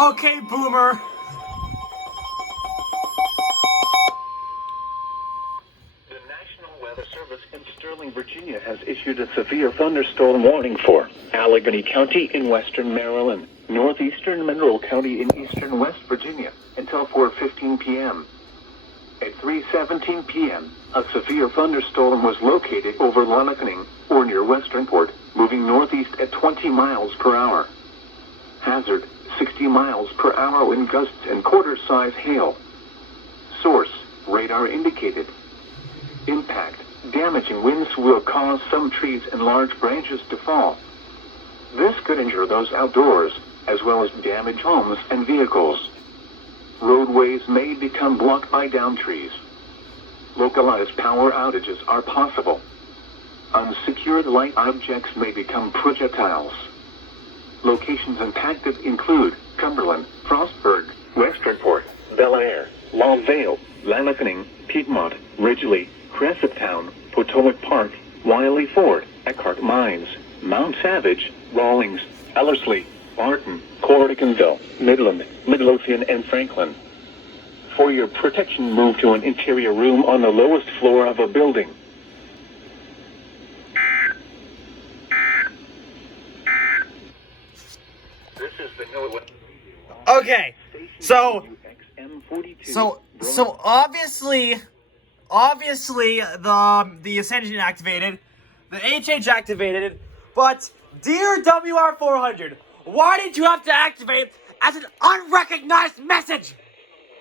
Okay, Boomer. The National Weather Service in Sterling, Virginia has issued a severe thunderstorm warning for Allegheny County in western Maryland, northeastern Monroe County in eastern West Virginia until 4:15 p.m. At 3:17 p.m., a severe thunderstorm was located over Lonacanning, or near Westernport, moving northeast at 20 miles per hour. Hazard, 60 miles per hour wind gusts and quarter-size hail. Source, radar indicated. Impact, damaging winds will cause some trees and large branches to fall. This could injure those outdoors, as well as damage homes and vehicles. Roadways may become blocked by downed trees. Localized power outages are possible. Unsecured light objects may become projectiles. Locations impacted include Cumberland, Frostburg, Westernport, Bel Air, Long Vale, Lonacanning, Piedmont, Ridgely, Cresaptown, Potomac Park, Wiley Ford, Eckhart Mines, Mount Savage, Rawlings, Ellerslie, Barton, Corriganville, Midland, Midlothian, and Franklin. For your protection, move to an interior room on the lowest floor of a building. This is the NOAA. Okay, so obviously the Ascension activated, the HH activated, but dear WR400, why did you have to activate as an unrecognized message?